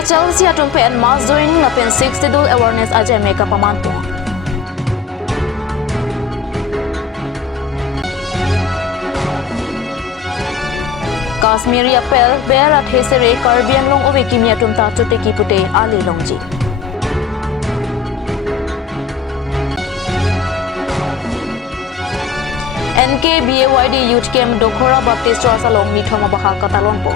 APHL sia tumpen mass joining na pen 60 awareness aja make up amanto Kashmiri apel berat hesere Karbi long owe kimia tumta chute ki pute ali longji NKBAYD Youth Camp Dokhora Baptist Church along ni thoma baha katalon po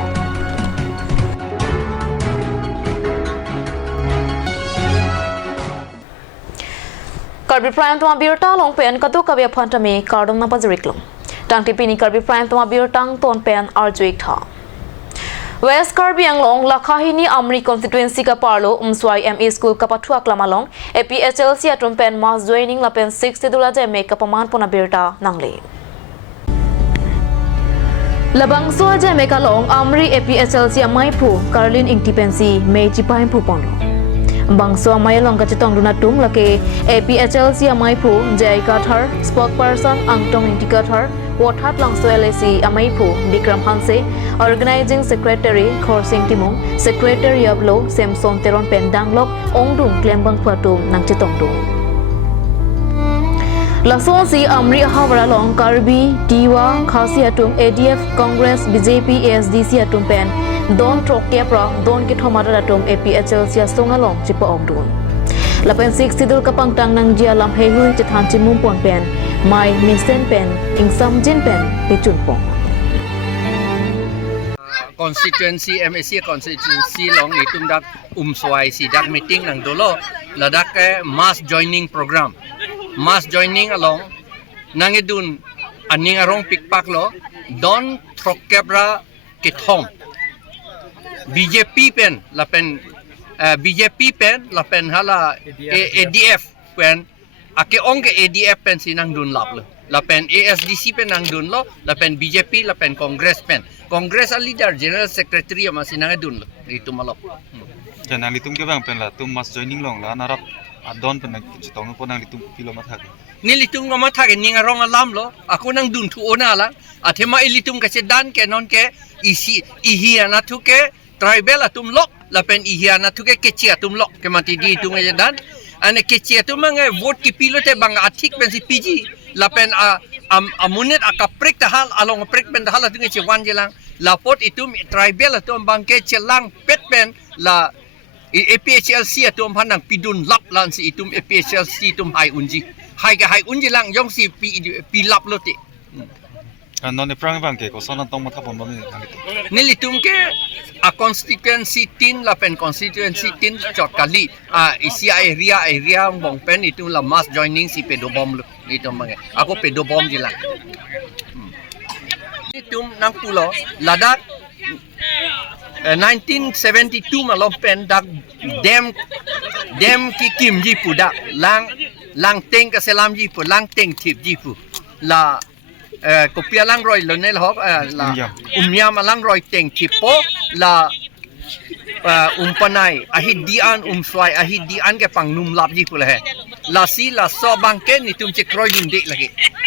Karbi Prime tuma birta long pen katu kabya phantame kardom na pazriklom tang tipini Karbi Prime tuma birtang ton pen arjuik tha West Karbi Anglong Lakhahini Amri constituency ka parlo umswai ME school ka pathua klamalong APHL sia tumpen mass joining la pen 60 dula je make up aman pona birta nangle Labang so je make along Amri APHL sia maipu Karlin independency me chipaim pu pondo Bangso may long ka chitong dunatum lake APHL sia maipu jai kathar spokesperson angtong indikator Wathat langso LAC amaipu Bikram Hanse organizing secretary Khorsing Timong secretary Yablo Samson Teron Pendanglok Ongdung Klembang Phatum nang chitong du Lason si Amri Hawara long Karbi Diwa Khasiatum ADF Congress BJP ASDC atum pen Don Trokyapra Don Kithomaratum APHL sia songalong chipa ongdun Lapen 60 dul kapang tang nang jia lam hehui chithan chimum pon pen mai misen pen ingsam jin pen pichun pong constituency MSC constituency long itum dak umswai si dak meeting nang dolo ladak mass joining program mass joining along nangedun aning arong pikpak lo Don Trokyapra Kithom BJP pen lapen BJP pen lapen hala ADF pen ake ongke ADF pen sinang dun lap lo lapen ASDC pen nang dun lo lapen BJP lapen Congress pen Congress a leader general secretary ama sinang dun lo itu malop jangan litum ke bang pen la tum mas joining long la narap adon pen chitong pon nang litum kilo mathak nilitung ngama thake ninga rong alam lo aku nang dun thu ona la athema ilitum ka dan ke non ke isi ihiana thu ke tribal atum lok lapen ihiana thu ke kechi atum lok ke mati di tu nge dan ane kechi atum nge vote ki pilote bang atik ben si PG lapen amunet akaprik tahal along prik ben tahal tu nge che wan jelang lapot itum tribal atum bang ke chelang pet pen la APHLC atum hanang pidun lap lan si itum APHLC itum hai unji hai ke hai unji lang yong si pi lap lo ti non ne prang bang ke ko sonan tong matha pon bami nilitum ke a constituency tin la pen constituency tin chot kali isi area bong pen itu la mass joining si pedobom itu mange aku pedobom jilang itum nang pulo ladak 1972 malom pen dak dem ki kim ji puda lang teng ka selam ji pu lang teng tip ji pu la kopia lang roi lo nel hok la umyam lang roi teng tipo la umpanai ahidian umswai ahidian ke pangnum lap ji pula he la si la so bangke ni tum chekroi dun dik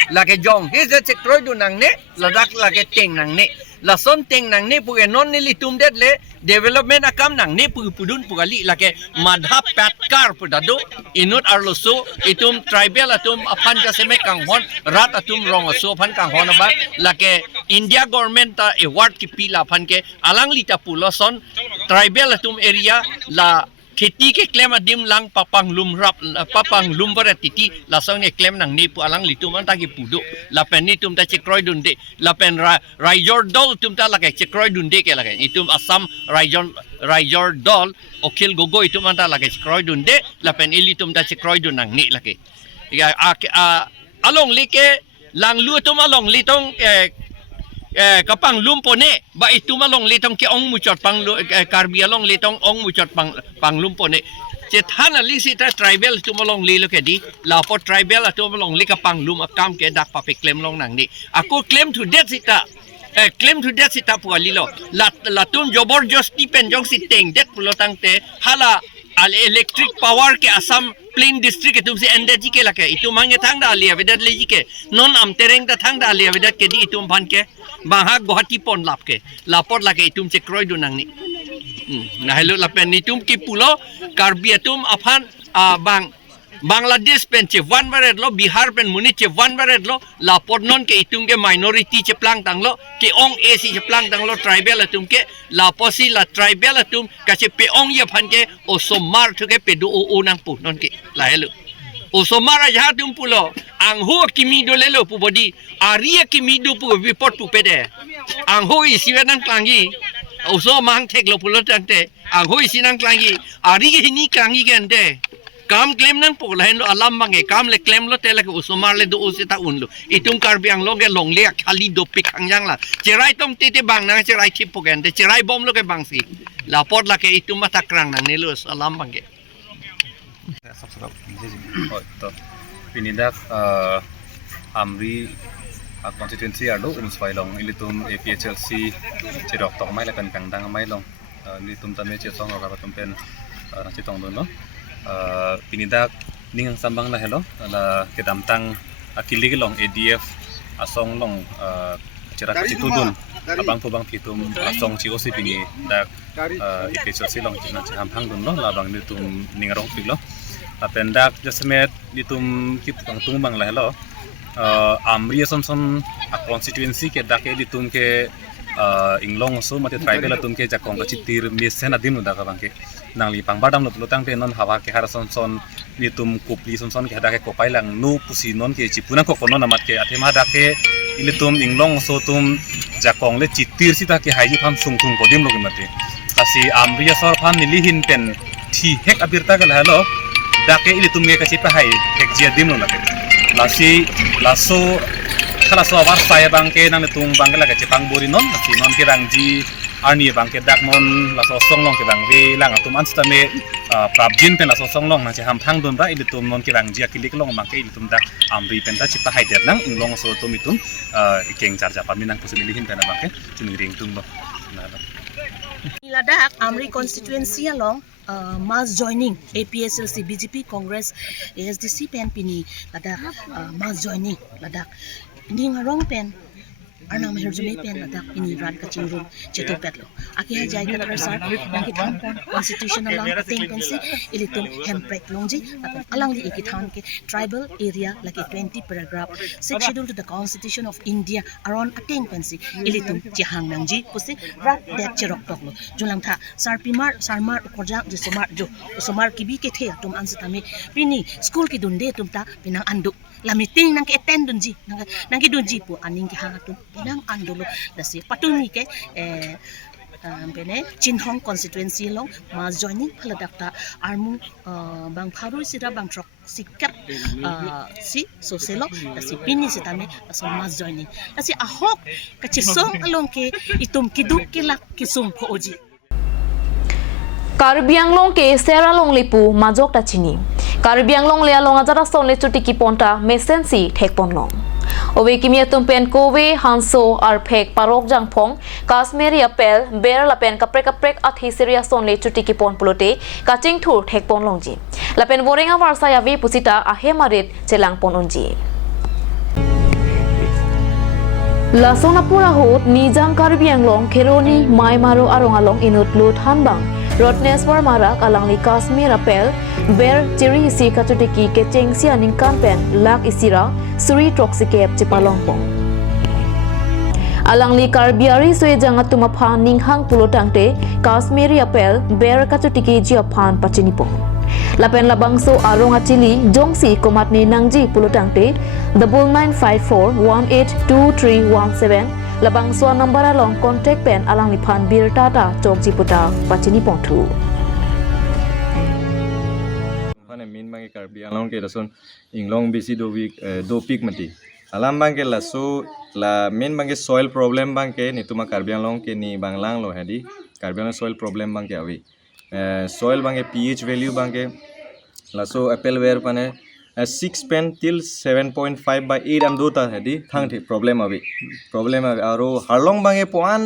lagi jong he je chekroi dun nang ne la dak lagi teng nang ne la son teng nang ne pu non ni litum det le development akam nang ne pu pudun pu gali lagi madha patkar pu dadu inut arloso itum tribal atum apan ka seme kang hon rat atum rong so phan kang hon ba lagi India government ta award ki pila phan ke alang lita pulo son tribal atum area la खेती के claim अदिम long papang lum beratiti lasong ne claim nang ni pu alang litum anta ki pudu lapen ni tum ta chekroi dun de lapen raijor dol tum ta la ke chekroi dun de ke la ke itum asam raijor dol okil gogo itum anta la ke chekroi dun de lapen ili tum ta chekroi dun nang ni la ke ya along li ke lang lu tum along li tong kapang lumpone ba itu malong litong ke ong muchot pang Karbi along litong ong muchot pang lumpone che thana li si ta tribal tu malong li lo ke di la po tribal tu malong li kapang lum akam ke dak pa pe claim long nang ni aku claim to death sita claim to death sita pu ali lo la tum jobor josti pen jong si teng det pulo tang te hala al electric power ke Assam Plain district itu si energy ke lake itu mange thang da alia vedat leji ke non am tereng da thang da alia vedat ke di itu ban ke bahag Guwahati pon lap ke lapor lake itum chekroi du nang ni nah hello lapen nitum ki pulo Karbi atum afan bang Bangladesh pen che one baret lo Bihar pen muni che one baret lo la podnon ke itung ke minority che plang tang lo ke ong AC che plang tang lo tribal atum ke la posi la tribal atum ka che pe ong ye phan ke o somar thu ke pe du o nang pu non ke la hello o somar ja tum pulo ang ho kimi do lelo pu body aria kimi do pu report pu pede ang ho isi nang klangi o so mang tek lo pulo tante ang ho isi nang klangi ari ke ni klangi gente kam claim nang po lahen lo alam bange kam le claim lo tele ko usomar le do usita unlo itung Karbi ang loge long le khali do pik hangjang la cherai tong tete bang nang cherai chip po gen de cherai bom lo ke bang si la pot la ke itung mata krang nang nelus alam bange pinidak amri constituency ado umswai long ilitum APHLC chirok tok mai la kan kangdang mai long litum tame chesong ka tumpen chitong don no pinidak ning sambang la hello la kedamtang akili long ADF asong long cerak citudun abang pubang pitum asong COC pini dak APHLC long cina ciham hang dun lo la bang litum ningarong pig lo apendak jasmet litum kit bang tumbang la hello amri son a constituency ke dak litum ke inglong so mate tribal atum ke jakong kacitir mesen adim da ka bangke nang li pangbadam lo lutang te non hawa ke har son litum kupli son ke da ke kopai lang nu pusi non ke cipuna ko kono namat ke athema da ke ilitum inglong so tum jakong le citir sita ke haji pham sung tung podim lo mate kasi amri sor pham nilihin pen thi hek abirta ka halo da ke ilitum ke kasipa hai hek jia dim lo mate lasi laso kala so war saya bangke nang tung bangke laga cepang bori non si non ke bangji arni bangke dak non la so song long ke bang we lang atum anstame prabjin pen la so song long na che ham thang don ba ile tum non ke bangji akilik long bangke ile tum dak amri pen ta chipa haider nang inglong so tum itum ikeng charja paminang pusimilihin pen bangke chunring tum lo Ladakh Amri constituency along mass joining APSLC BJP Congress ASDC pen pini Ladakh mass joining Ladakh ini ngarong pen arnam herjume pen Ladakh pini ran kaching room cheto petlo aki ha jai ka trasar yang kithan kon constitutional lang ting pensi ilitum hemprek longji apen alang li ikithan ke tribal area like 20 paragraph 6 schedule to the constitution of India around attain pensi ilitum jihang nangji pusi rat that cherok toklo julang tha sarmar ukorjang je somar kibi ke the tum ansitame pini school ki dunde tum ta pinang andu la meeting nang ke attend dunji nang ki dunji pu aning ki hang tum pinang andulo dasi patungi ke bene Chinhong constituency long mass joining phaladakta armu bang pharu sira bang trok sikat si soselo dasi pini sitame so mass joining dasi ahok kachisong along ke itum kiduk kilak kisung phoji Karbi Anglong ke Sera Long Lipu Majok Tachini Karbi Anglong le along ajara son le chuti ki ponta mesensi thekpon long Owe kimia tumpen kowe hanso arpek parok jangphong Kashmiri apel ber lapen kaprek athi seria son le chuti ki pon pulote kaching thur thekpon longji lapen borenga warsa yawi pusita ahemarit chelang pon unji Lasona pura hot nijang Karbi Anglong kheroni mai maro arong along inut lut hanbang Rotneswar marak alangli Kashmir apel ber chiri isi kachutiki ke chengsia ningkan pen lak isira suri troxikep chipalongpong alangli Karbiari sue jangat tumaphan ninghang pulotangte Kashmiri apel ber kachutiki jiaphan pachinipong lapen labangso arong achili jongsi komatni nangji pulotangte 9954182317 labang so number along contact pen alang liphan bir tata chokji puta pachini ponthu pane min mangi Karbi along ke rason inglong bisi do week do peak mati alam bang ke laso la min bang ke soil problem bang ke ni tuma Karbi along ke ni banglang lo hadi Karbi along soil problem bang ke awi soil bang ke pH value bang ke laso apple ware pane 6 pen till 7.5 by 8 am dota hedi thang thi problem awi aro harlong bange poan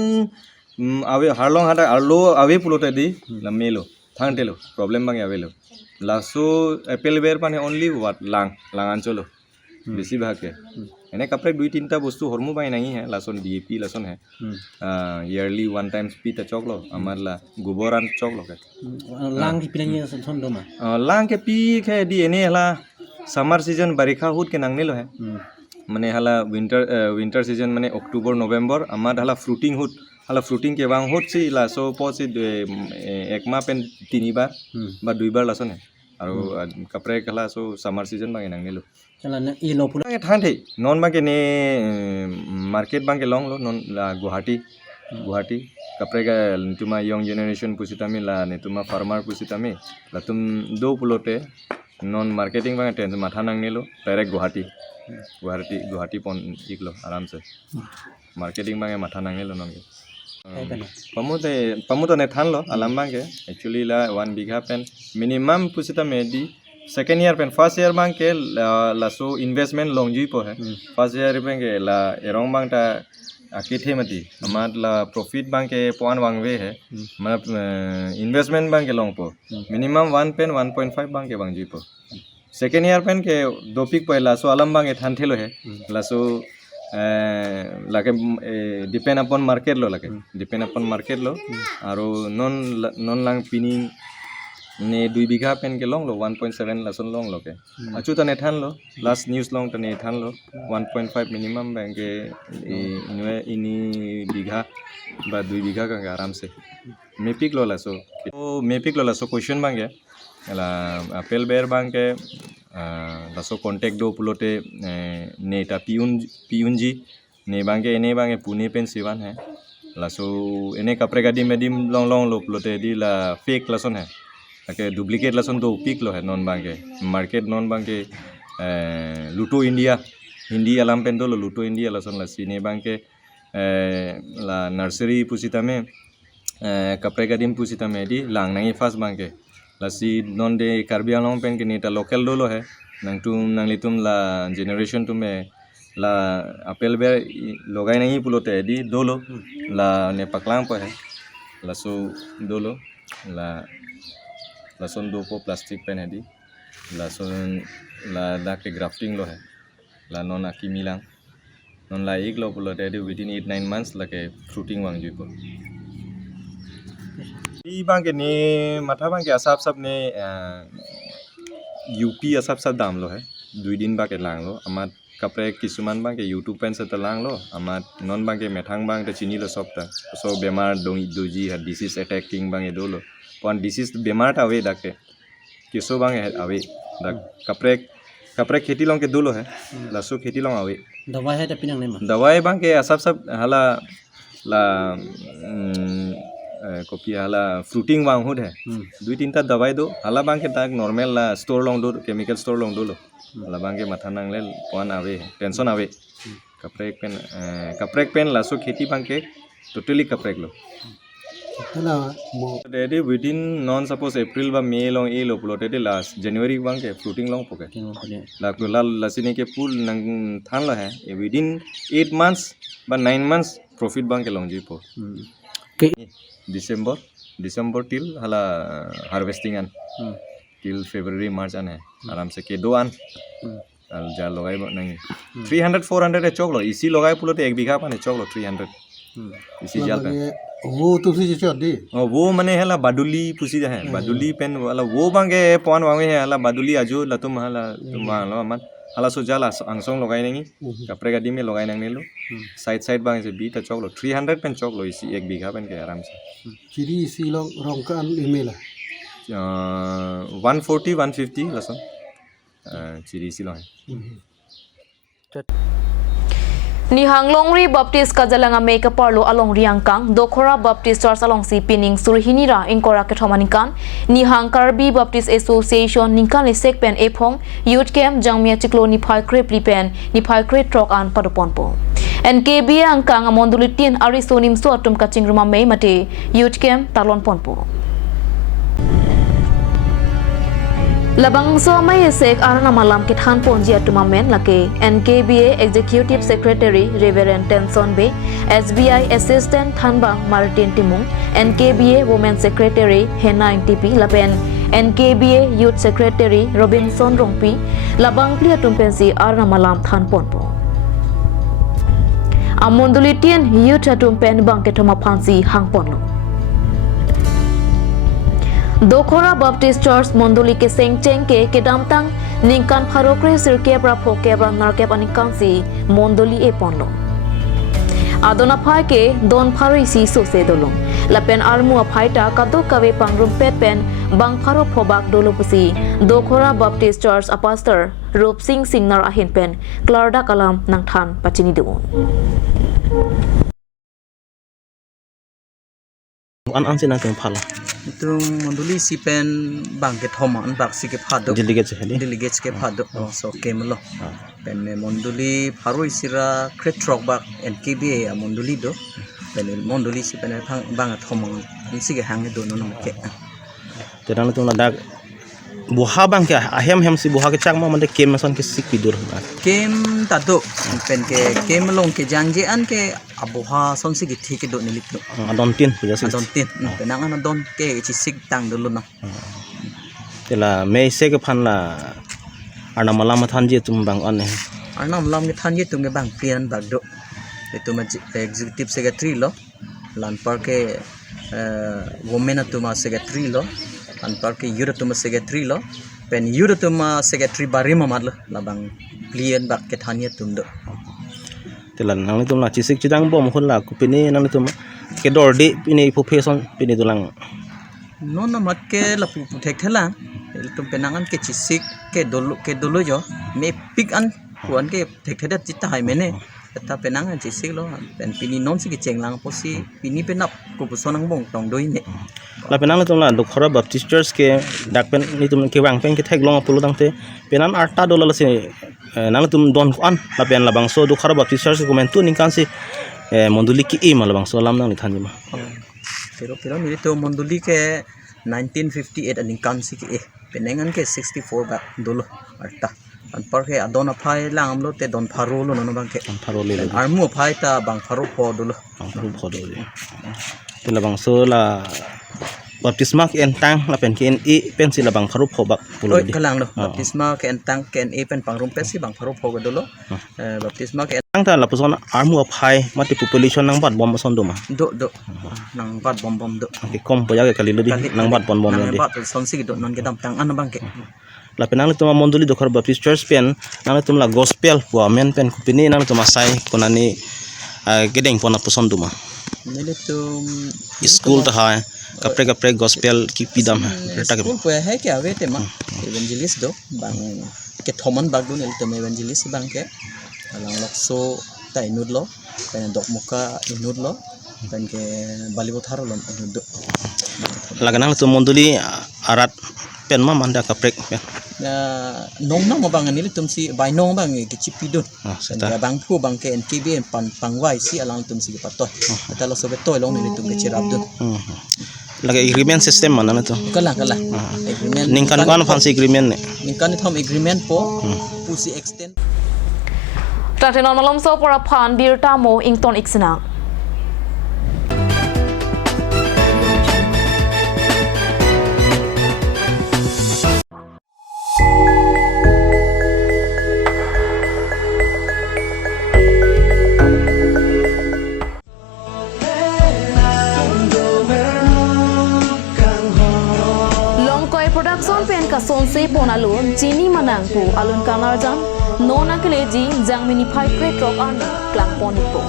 awi harlong hada arlo awi pulote di lamelo thang telo problem bange awelo laso apple bear pane only what lang ancholo besi bhake एने कपड़े 2-3 बस्तु हरमु bye नहीं है Larsen DAP Larsen है yearly 1 times P त चॉकलो अमरला गोबरान चॉकलो के lang ki pinanya son doma लांग के P के दी एने हला summer season बरिखा हुत के नांगने लो है माने हला विंटर सीजन माने अक्टूबर नवंबर अमार हला फ्रूटिंग हुत हला फ्रूटिंग के बांग हुत सी ला सो पोसी एक मा पेन 3 बार बा 2 बार लासन है और कपड़े कला सो समर सीजन बांगे नांगने लो chala na i lo pula बांगे थान थे नॉन बांगे ने मार्केट बांगे लॉन्ग लो नॉन गुवाहाटी कपड़े का तुम यंग जनरेशन पुसिता में ला ने तुम फार्मर पुसिता में ला तुम 2 पुलोटे नॉन मार्केटिंग बांगे टेंस माथा नांगने लो डायरेक्ट गुवाहाटी पन इक लो आराम से मार्केटिंग बांगे माथा नांगने लो नॉन पमुते ने थान लो आलम बांगे एक्चुअली ला 1 बीघा पेन मिनिमम पुसिता में दी सेकेंड ईयर पेन फर्स्ट ईयर बांग के ला सो इन्वेस्टमेंट लॉन्ग जी पो है फर्स्ट ईयर बांगे ला एरोंग बांग ता आकिथे मती हमार ला प्रॉफिट बांग के पॉन वांग वे है मतलब इन्वेस्टमेंट बांग के लॉन्ग पो मिनिमम 1 पेन 1.5 बांग के बांग जी पो सेकेंड ईयर पेन के 2 पीक पहला सो आलम बांगे थान थेलो है ला सो लाके डिपेंड अपॉन मार्केट लो आरो नॉन लांग पिनी ने 2 बीघा पेन के लॉन्ग लो 1.7 लसन लॉन्ग लो के अचु तने थान लो लास्ट न्यूज़ लॉन्ग तने थान लो 1.5 मिनिमम बैंक के इनी बीघा बा 2 बीघा का आराम से मेपिक लो लासो क्वेश्चन बांगे ला अपेल बेर बांगे लासो कांटेक्ट दो पुलोटे ने ता पियुन जी ने बांगे पुणे पेन सिवान है लासो एने कपड़े गाड़ी मेडिम लॉन्ग लो पुलोटे दी ला फेक लसन है ताकि डुप्लीकेट लसन दो पिक लो है नॉन बांगे मार्केट नॉन बांगे लूटो इंडिया हिंदी अलाम पेन दो लूटो इंडिया लसन ला सीने बांगे ला नर्सरी पुसिता में कपड़े का दिन पुसिता में दी लांग नहीं फास्ट बांगे लासी नॉन दे कार्बी आंगलों पेन के नेता लोकल दो लो है नंगली तुम ला जनरेशन तुम्हें ला अपेल बेर लोगाई नहीं पुलोते दी दो लो ला ने पकलांग पर है लासो दो लो ला लसन 2 पो प्लास्टिक पेन है दी लसन ला दाके ग्राफ्टिंग लो है ला नॉन आकी मिलांग नॉन ला एक लो पुलो दे विदिन 8-9 मंथ्स लके फ्रूटिंग वांग जुको ई बांगे ने माथा बांगे असाब सब ने यूपी असाब सब दाम लो है 2 दिन बाके लांग लो अमा कपड़े किसुमान बांगे यूट्यूब पेन से तलांग लो अमा नॉन बांगे मेथांग बांग ते चिनी लो सब ता सो बेमार दोजी है डिसीज अटैकिंग बांगे दो लो पॉन डिसीज बेमार आवे दाके किसो बांगे आवे दा कपड़े खेती लोंग के दुलो है लासो खेती लोंग आवे dawai hai ta pinang nei ma दवाई बांगे सब हला ला कॉपी हला फ्रूटिंग वांग हुड है 2-3 ता दवाई दो हला बांगे ताक नॉर्मल ला स्टोर लोंग दो केमिकल स्टोर लोंग दो लो हला बांगे माथा नांगले पॉन आवे टेंशन आवे कपड़े पेन लासो खेती बांगे टोटली कपड़े लो hala mo डेडी विदिन नॉन सपोज अप्रैल बा मे लोंग ए लो पुलो डेडी लास्ट जनवरी बांगे फ्रूटिंग लोंग पोके kino pone लाकु लाल लसीने के पुल नंग थान लो है विदिन 8 मंथ्स बा 9 मंथ्स प्रॉफिट बांगे लोंग जी पो ke दिसंबर टिल हला हार्वेस्टिंग आन टिल फरवरी मार्च आन है आराम से के दो आन जा लगाई नहीं 300-400 है चोकलो इसी लगाई पुलो ते 1 बीघा पाने चोकलो 300 इसी जाल पे wo tu si chot di वो मने हला बादुली पुसी है बादुली पेन वाला वो बांगे पॉन वांगे है हला बादुली आजो ला तुम लो मन हला सो जाला आंसोंग लगाई नहीं कपड़े गाड़ी में लगाई नहीं लो साइड बांगे से बी ता चोकलो 300 पेन चोकलो इसी 1 बीघा पेन के आराम से chiri si long rong kan email 140-150 लसन चिरी सिलो है Nihang Longri Baptist Kajalanga make a parlo along Riangkang, Dokora Baptist Church along si pinning Surhinira in Korakatomaninkan, Nihang Karbi Baptist Association Ninkan Sekpen Epong, Youth Camp Jangmia Chiklo Nipai Crepe Lipen, Nipai Crepe Trok and Padoponpo. NKB Angkang Amondulitin Arisonim Sotum Kaching Ruma May Mate, Youth Camp Talon Ponpo. Labang so may sek arana malam kithan ponjia tumamen lake NKBA Executive Secretary Reverend Tenson Bay, SBI Assistant Thanbang Martin Timung, NKBA Women Secretary Hena NTP Lapen, NKBA Youth Secretary Robinson Rongpi, Labang Clear Tumpensi arana malam than ponpo. amonduli tien yu chatum pen bang ke thoma phansi hang ponlo Dokhora Baptist Church mondoli ke sengcheng ke kedamtang ningkan pharokre sirke pra phoke pra narke panikangsi mondoli e ponlo Adona phai ke don pharoi si so se dolong lapen armu aphaita kadu kawe pangrum pet pen bang pharo phobak dolopusi Dokhora Baptist Church a pastor Rup Singh Singnar ahin pen Klarda Kalam nang than pachini deun an sina teng phala tung monduli si pen bang ke thoma an bak si ke phado delegates ke phado so kemlo pen monduli pharoi sira kretrok bak nkba monduli do pen monduli si pen bang thoma si ke hang do no ke terang tu na dak buha bang ke ahem si buha ke chak ma mande kem son ke sik pidur kem tado pen ke kem long ke jangje an ke abuha son si ke thik do nilik do adon tin puja si adon tin penang an adon ke chi sik tang do no tela me se ke phan la ana malam than je tum bang an arnam lam ke than je tum ke bang pian bag do itu executive secretary lo lan par ke women atuma secretary lo lan par ke youth atuma secretary lo pen youth atuma secretary bari mamad lo labang plian bak ke thanya tum do tela nang tum la chi sik chidang bom khol la ku pini nang tum ke dor de pini profession pini tulang no na mat ke la pu thek thela tum penangan ke chisik ke dolo jo me pik an kuan ke thek theda chita hai mene ta penangan chisik lo pen pini non si ke chenglang posi pini penap ku pusonang bong tong doi ne la penang tum la Dokhora Baptist Church ke dak pen ni tum ke wang pen ke thek long apulu dang te penan arta dolala se nang tum don an la pen la bang so Dokhora Baptist Church ko men tu ning kan si monduli ki e ma la bang so lam nang ni thanji ma pero mi to monduli ke 1958 aning kan si ke penengan ke 64 ba dolo arta an par ke adona phai lam lo te don pharo lo no bang ke pharo le armu phai ta bang pharo pho dolo pharo pho do te la bang so la baptisma ke entang la pen ke en e pen si la bang pharo pho bak pulo di kalang lo baptisma ke entang ken e pen pangrum pe si bang pharo pho ga dolo baptisma ke entang ta la puson armu phai mati population nang bat bom son do ma do nang bat bom do ke kom boya ke kali lo di nang bat bom nang di bat son si do non ke dam tang an bang ke la penang tuma monduli Dokhora Baptist Church pen nang tum la gospel wa men pen kupini nang tuma sai konani gedeng pona puson duma nile tum school ta hai kapre gospel ki pidam ha ta ke school pe hai ke ave te ma evangelist do bang ke thoman bag do nile tum evangelist bang ke alang lokso ta inud lo pen dok muka inud lo pen ke balibo tharo lo inud do la ganang tum monduli arat pen ma manda kapre pen nong nong bang nile tum si bai nong bang ke chipi do seta bang pu bang ke nkb pangwai si alang tum si patoi ta lo sobe toy long nile tum ke chirap do lagi agreement system mana tu kala agreement ningkan kan fancy agreement ne ningkan thom agreement po pusi extend Tatenon malam so pora phan birta mo ington iksina Production pen ka sonse ponalun chini manang pu alun kanarjan nona keleji jangmini phai kretrok an klang ponipo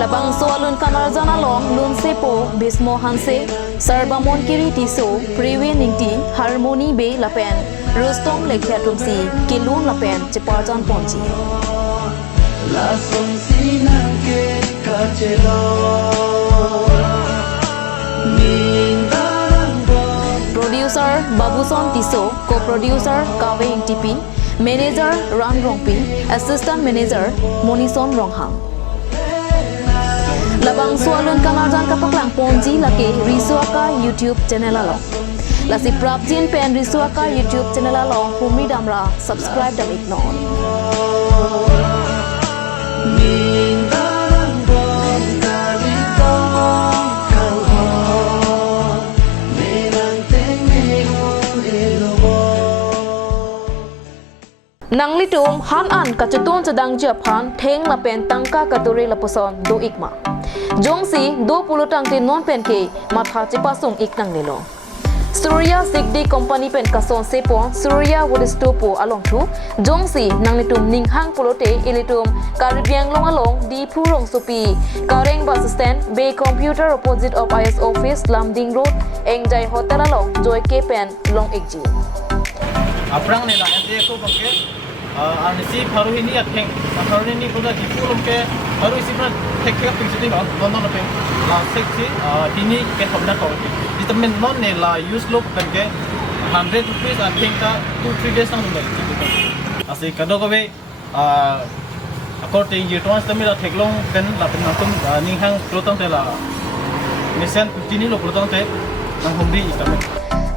labang so alun kanarjan along lun sepo bismo hanse sarbamon kiriti so prewe ningti harmony be lapen rostong lekhya tumsi kilun lapen cheparjan ponchi la sonsi nang ke kachelo Producer Babuson Tiso, co-producer Kawing Tipi, manager Ran Rongpi, assistant manager Monison Ronghang. Labang sualun kanarjan kapaklang ponji lake Risuaka YouTube channel along. Lasi prapjin pen Risuaka YouTube channel along humi damra subscribe dan ignore. Nang lito tum han an kachetun chadang japhan theng la pen tangka katuri la poson do ikma jong si do pulutang tin non pen ke matha chipasung iknang lelo Surya Sigdi Company pen kason sepon Surya Wodistopo along tu jongsi nanglitum ninghang pulote ilitum Caribbean long along di Purong Supi Kareng bus stand Bay Computer opposite of IS office Lamding Road Engjai Hotel along Joy K pen long ekji Aprang ni lah nanti aku bangkit anisi baru ini akheng baru ini kuda di Purong ke baru isi pun teknik pengisian lah non apa lah seksi ini ke hamna kau temen non ne la use look करके 100 rupees I think का 2-3 days तक मिलेगा ऐसे कदों को भी according ये trans Tamil थेगलों pen ला pen तुम निहां प्रोटों ते ला मिशन जिनी लो प्रोटों ते नंग हुम्बी इकमें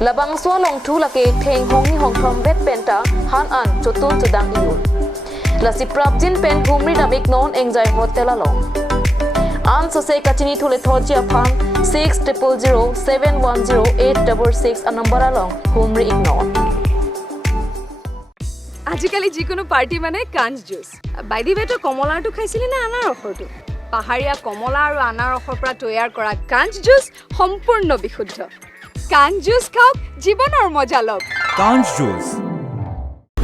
Labang so long tu lake theng hong ni hong thom vet penta han an chotun chudang iun la si prabjin pen humri namik non engjai hotel along an so se kachini thule thoji aphan 6007108666 a number along humri ignore আজিকালি যিকোনো party মানে কাঞ্জ juice বাইদি বেটো কমলাটো খাইছিলি না আনাৰসটো পাহাৰীয়া কমলা আৰু আনাৰসৰ পৰা তৈয়াৰ কৰা কাঞ্জ জুচ সম্পূৰ্ণ বিশুদ্ধ কাঞ্জ জুচ খাওক জীৱনৰ মজা লওক কাঞ্জ juice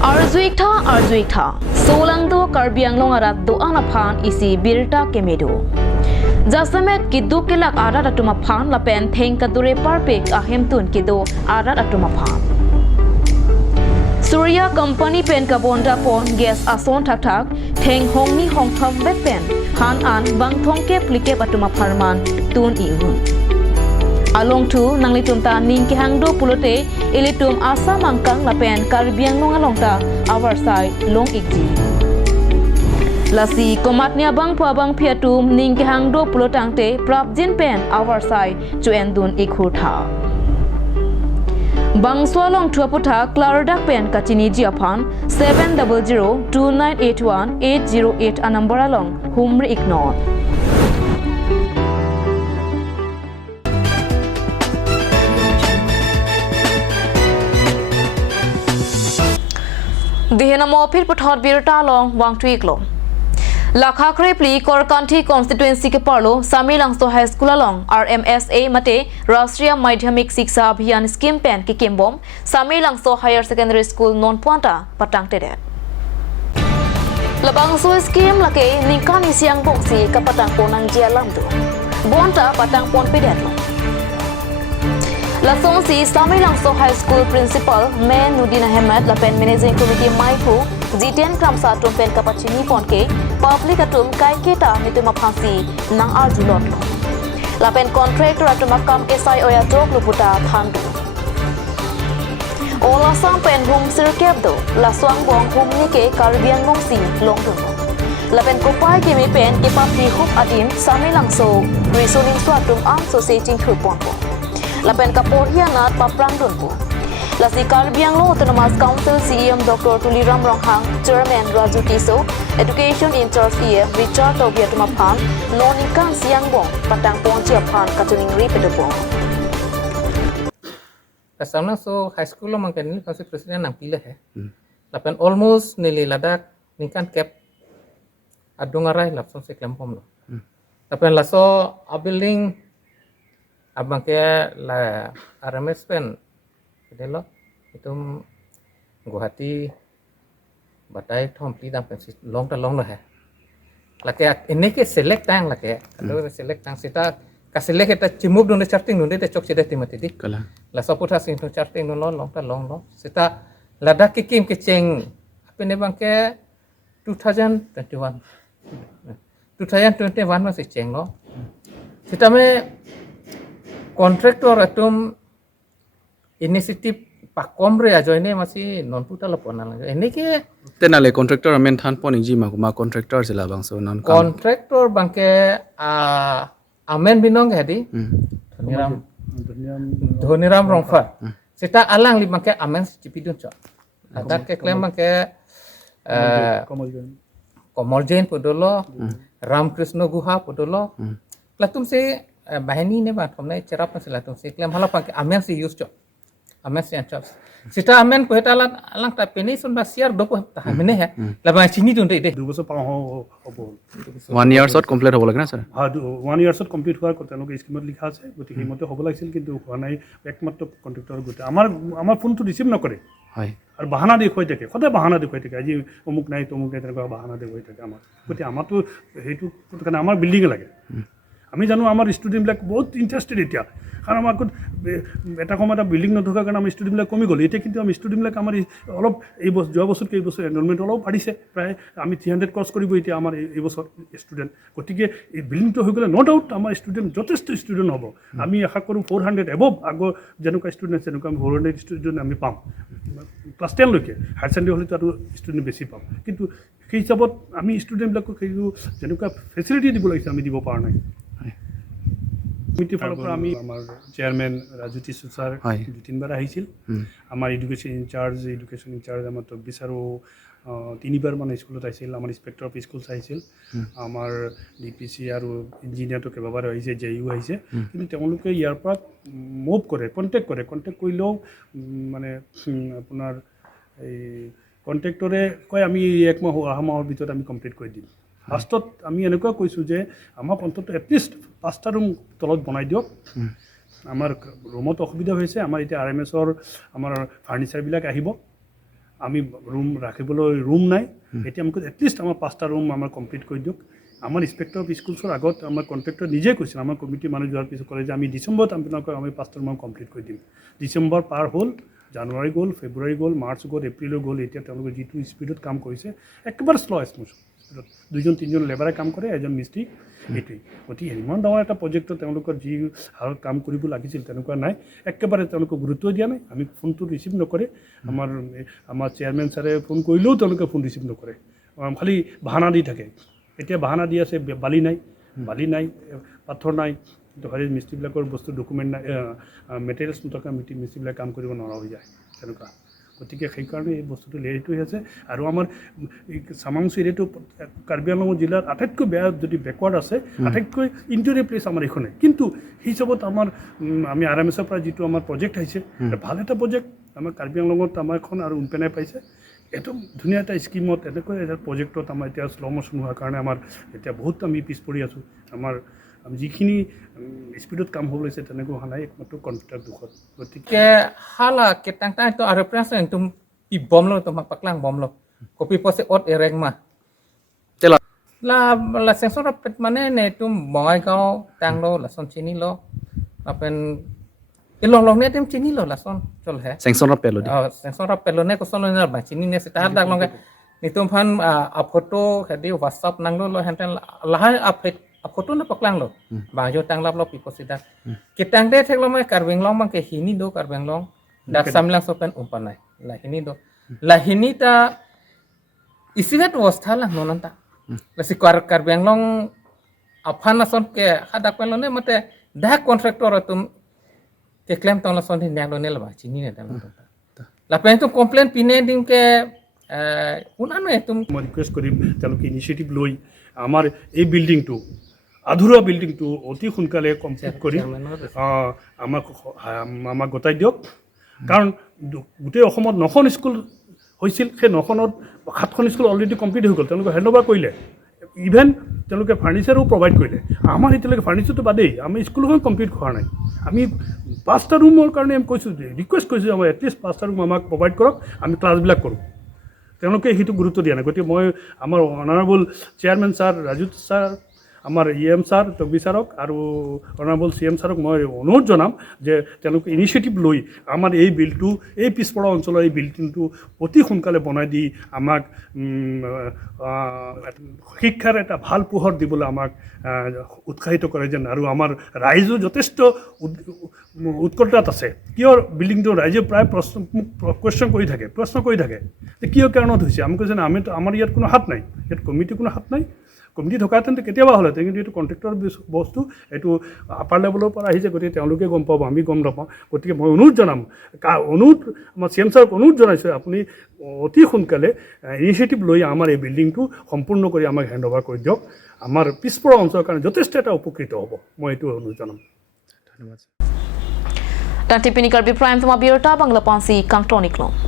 Arzuikta solang do Karbi anglong arat do anaphan isi birta kemedo Jasamet kidu kelak arat atuma phan la pen theng kadure parpek ahem tun kido arat atuma phan Surya company pen kabonda pon gas ason thak thak theng hongni hong thom bet pen han an bang thong ke plike atuma pharman tun iun Along tu nanglitum ta ning ke hangdo pulote ilitum asa mangkang la pen Karbiang long along ta our side long ikji Lasi komatnya bang pua bang piatum ning ke hangdo pulotang te prabjin pen our side chu endun ikhutha Bang swalong tuaputa Clarodak pen kachini jiaphan 7002981808 a number along humri ignore Dihenamo phir puthor birta long wang tuiklo Lakha Krepli Korkanthi constituency ke parlo Samilangso High School along RMSA mate Rashtriya Madhyamik Shiksha Abhiyan scheme pen ke kembom Samilangso Higher Secondary School non puanta patang tede Labangso scheme lake ningkani siang bongsi ka patang ponang jialamdo bonta patang pon pedetlo Lasong si Samilangso High School Principal Men Nudin Ahmed Lapen Managing Committee Maipu Jiten Kramsa Tumpen Kapachini Ponke Public Atum Kai Keta Mituma Phasi Nang Arjulot Lapen Contractor Atumakam SI Oya Jok Luputa Phandu Ola Sampen Hum Sirkebdo Laswang Bong Hum Nike Caribbean Mongsi Longdun Lapen Kopai Kimi Pen Kipapi Hup Adim Samilangso Risuning Swatum Am Societing Huponpo Lapen kapor hianat paprang dunpo Lasi Karbiang Lo Autonomous Council CEM Dr. Tuliram Ronghang Chairman Raju Tiso Education in Charge EF Richard Tobiatumaphan Nonikan Siangbong Patang Pong Chiaphan Katuning Ripedopong Samilangso High School lo mangken ni konsi presiden nang pilih ya Lapen almost nili ladak ningkan cap adungarai lapson se klempom lo Lapen laso a building abang ke la RMS pen kedelo itu Guwahati batai thom pli dam pen long ta long lo hai la ke ini ke select tang la ke ado select tang sita ka select eta chimuk dun charting dun te chok chede timati di kala la saputra sin tu charting dun long ta long lo sita ladak ke kim ke cheng apne bang ke 2021 ma se cheng lo sita me kontraktor atum inisiatif pakom re ajoine masi non puta lapona la ini ke tenale contractor amen than poning ji ma contractor sila bang so non kontraktor bangke amen binong hedi Dhoniram Rongfa sita alang li bangke amen cipidun cho ada ke klaim bangke Komol Jain podolo Ramkrishna Guha podolo latum se bahini ne ba thomnai cherap masila tum se klem hala pa amen se use cho amen sian sita amen ko heta alang ta peni sun ba siar do ko ta mene he la ba chini dun de 2 বছৰ পাওঁ হ'ব 1 ইয়াৰ্ছত complete হ'ব লাগে না sir 1 ইয়াৰ্ছত complete হোৱাৰ কথা তেওঁলোকে স্কিমত লিখা আছে গতিকে সেইমতে হ'ব লাগিছিল কিন্তু হোৱা নাই একমাত্ৰ কণ্ট্ৰেক্টৰ গোটে আমাৰ ফোনটো ৰিচিভ নকৰে হয় আৰু বাহানা দেখুৱাই থাকে সদায় বাহানা দেখুৱাই থাকে আজি অমুক নাই তমুক নাই তেনেকুৱা বাহানা দেখুৱাই থাকে আমাৰ গতিকে আমাৰতো সেইটো কাৰণে আমাৰ বিল্ডিঙে লাগে আমি জানো আমাৰ ষ্টুডেণ্টবিলাক বহুত ইণ্টাৰেষ্টেড এতিয়া কাৰণ আমাক এটা সময়ত এটা বিল্ডিং নথকাৰ কাৰণে আমাৰ ষ্টুডেণ্টবিলাক কমি গ'ল এতিয়া কিন্তু আমি ষ্টুডেণ্টবিলাক আমাৰ অলপ এই বছৰ যোৱা বছৰতকৈ এই বছৰ এনৰলমেণ্ট অলপ বাঢ়িছে প্ৰায় আমি 300 ক্ৰছ কৰিব এতিয়া আমাৰ এই বছৰ ষ্টুডেণ্ট গতিকে এই বিল্ডিংটো হৈ গ'লে ন' ডাউট আমাৰ ষ্টুডেণ্ট যথেষ্ট ষ্টুডেণ্ট হ'ব আমি আশা কৰোঁ 400 এবভ আগৰ যেনেকুৱা ষ্টুডেণ্ট তেনেকুৱা আমি 400 ষ্টুডেণ্ট আমি পাম ক্লাছ 10 লৈকে হায়াৰ ছেকেণ্ডেৰী হ'লেতো আৰু ষ্টুডেণ্ট বেছি পাম কিন্তু সেই হিচাপত আমি ষ্টুডেণ্টবিলাকক সেইটো যেনেকুৱা ফেচিলিটি দিব লাগিছে আমি দিব পৰা নাই কমিটিৰ ফালৰ পৰা আমি আমাৰ চেয়াৰমেন ৰাজুতি সুচাৰ 2-3বাৰ আহিছিল আমাৰ এডুকেশ্যন ইনচাৰ্জ আমাৰ তকবিছ আৰু 3বাৰ মানে স্কুলত আহিছিল আমাৰ ইন্সপেক্টৰ অফ স্কুলছ আহিছিল আমাৰ ডিপিচি আৰু ইঞ্জিনিয়াৰটো কেইবাবাৰ আহিছে জেইউ আহিছে কিন্তু তেওঁলোকে ইয়াৰ পৰা মুভ কৰে কণ্টেক্ট কৰিলেও মানে আপোনাৰ এই কণ্ট্ৰেক্টৰে কয় আমি 1 মাহ অহা মাহৰ ভিতৰত আমি কমপ্লিট কৰি দিম লাষ্টত আমি এনেকুৱা কৈছোঁ যে আমাক অন্তত এটলিষ্ট 5টা ৰুম তলত বনাই দিয়ক আমাৰ ৰুমত অসুবিধা হৈছে আমাৰ এতিয়া RMSৰ আমাৰ ফাৰ্নিচাৰবিলাক আহিব আমি ৰুম ৰাখিবলৈ ৰুম নাই এতিয়া আমাক এটলিষ্ট আমাৰ 5টা ৰুম আমাৰ কমপ্লিট কৰি দিয়ক আমাৰ ইন্সপেক্টৰ অফ স্কুলছৰ আগত আমাৰ কণ্ট্ৰেক্টৰ নিজে কৈছিল আমাৰ কমিটিৰ মানুহ যোৱাৰ পিছত ক'লে যে আমি ডিচেম্বৰত আপোনালোকক আমি 5টা ৰুম কমপ্লিট কৰি দিম ডিচেম্বৰ পাৰ হ'ল জানুৱাৰী গ'ল ফেব্ৰুৱাৰী গ'ল মাৰ্চ গ'ল এপ্ৰিলো গ'ল এতিয়া তেওঁলোকে যিটো স্পীডত কাম কৰিছে একেবাৰে শ্ল' স্মুথ 2-3জন লেবাৰে কাম কৰে এজন মিস্ত্ৰী এইটোৱেই গতিকে ইমান ডাঙৰ এটা প্ৰজেক্টত তেওঁলোকৰ যি হাৰত কাম কৰিব লাগিছিল তেনেকুৱা নাই একেবাৰে তেওঁলোকে গুৰুত্ব দিয়া নাই আমি ফোনটো ৰিচিভ নকৰে আমাৰ চেয়াৰমেন ছাৰে ফোন কৰিলেও তেওঁলোকে ফোন ৰিচিভ নকৰে খালি বাহানা দি থাকে এতিয়া বাহানা দি আছে বালি নাই পাথৰ নাই হৰি মিস্ত্ৰীবিলাকৰ বস্তু ডকুমেণ্ট নাই মেটেৰিয়েলছ নথকা মিস্ত্ৰীবিলাক কাম কৰিব নোৱাৰা হৈ যায় তেনেকুৱা গতিকে সেইকাৰণে এই বস্তুটো লেট হৈ আছে আৰু আমাৰ চামাংচু এৰিয়াটো কাৰ্বি আংলং জিলাৰ আটাইতকৈ বেয়া যদি বেকৱাৰ্ড আছে আটাইতকৈ ইণ্টেৰিয়ৰ প্লেচ আমাৰ এইখনে কিন্তু সেই হিচাপত আমাৰ আমি RMSৰ পৰা যিটো আমাৰ প্ৰজেক্ট আহিছে ভাল এটা প্ৰজেক্ট আমাৰ কাৰ্বি আংলঙত আমাৰ এখন আৰু উনপেনাই পাইছে একদম ধুনীয়া এটা স্কিমত এনেকৈ এটা প্ৰজেক্টত আমাৰ এতিয়া শ্ল' মোশ্যন হোৱাৰ কাৰণে আমাৰ এতিয়া বহুত আমি পিছ পৰি আছোঁ আমাৰ যিখিনি স্পীডত কাম হ'ব লাগিছে তেনেকৈ হোৱা নাই একমাত্ৰ কণ্ট্ৰেক্টৰ দুখত গতিকে hala ketang ta to are press tum pi bom lo to paklang bom lo kopi pose ot ereng ma la sensor pet mane ne tum bongai gao tang lo la son chini lo apen ilong ne tum chini lo la son chol hai sanction of pelo sensor pelo ne ko son ne ba chini ne sita dak long ni tum phan a photo hedi whatsapp nang lo henten la a photo na paklang lo ba jo tang lap lo pi posida ketang de thek lo mai karbeng long bang ke hini do karbeng long dat samlang sopen umpanai la hini ta isivetवस्था lang nonan ta la si karbeng long afan son ke hadak pen lo ne mate da contractor tum ke claim tong la son ni nyang lo ne la ba chini ne dang la pen tum complaint pine ding ke unano tum মই request কৰিম তেওঁলোকে initiative লৈ আমাৰ এই বিল্ডিংটো আধৰুৱা বিল্ডিংটো অতি সোনকালে কমপ্লিট কৰি আমাক গতাই দিয়ক কাৰণ গোটেই অসমত 9খন স্কুল হৈছিল সেই 9খনত 7খন স্কুল অলৰেডি কমপ্লিট হৈ গ'ল তেওঁলোকে হেণ্ডঅভাৰ কৰিলে ইভেন তেওঁলোকে ফাৰ্নিচাৰো প্ৰভাইড কৰিলে আমাৰ এতিয়ালৈকে ফাৰ্নিচাৰটো বাদেই আমি স্কুলখন কমপ্লিট কৰা নাই আমি 5টা ৰুমৰ কাৰণে আমি কৈছোঁ ৰিকুৱেষ্ট কৰিছোঁ আমাৰ এটলিষ্ট 5টা ৰুম আমাক প্ৰভাইড কৰক আমি ক্লাছবিলাক কৰোঁ তেওঁলোকে সেইটো গুৰুত্ব দিয়া নাই গতিকে মই আমাৰ অনাৰেবল চেয়াৰমেন ছাৰ ৰাজুত ছাৰ আমাৰ EM ছাৰ তকবি ছাৰক আৰু অনাৰেবল CM ছাৰক মই অনুৰোধ জনাম যে তেওঁলোকে ইনিচিয়েটিভ লৈ আমাৰ এই বিলটো এই পিছপৰা অঞ্চলৰ এই বিল্ডিংটো অতি সোনকালে বনাই দি আমাক শিক্ষাৰ এটা ভাল পোহৰ দিবলৈ আমাক উৎসাহিত কৰে যেন আৰু আমাৰ ৰাইজো যথেষ্ট উৎকণ্ঠাত আছে কিয় বিল্ডিংটো ৰাইজে প্ৰায় প্ৰশ্ন কৰি থাকে যে কিয় কাৰণত হৈছে আমি কৈছে আমিতো আমাৰ ইয়াত কোনো হাত নাই ইয়াত কমিটি কোনো হাত নাই কমিটি থকাহেঁতেন কেতিয়াবা হ'লহেঁতেন কিন্তু এইটো কণ্ট্ৰেক্টৰ বস্তু এইটো আপাৰ লেভেলৰ পৰা আহিছে গতিকে তেওঁলোকে গম পাব আমি গম নাপাওঁ গতিকে মই অনুৰোধ জনাম আমাৰ CM ছাৰক অনুৰোধ জনাইছোঁ আপুনি অতি সোনকালে ইনিচিয়েটিভ লৈ আমাৰ এই বিল্ডিংটো সম্পূৰ্ণ কৰি আমাক হেণ্ডঅভাৰ কৰি দিয়ক আমাৰ পিছপৰা অঞ্চলৰ কাৰণে যথেষ্ট এটা উপকৃত হ'ব মই এইটো অনুৰোধ জনাম ধন্যবাদ Tanti pini Karbi Prime Tuma Biota Bangla Pansi Kang Toniklong.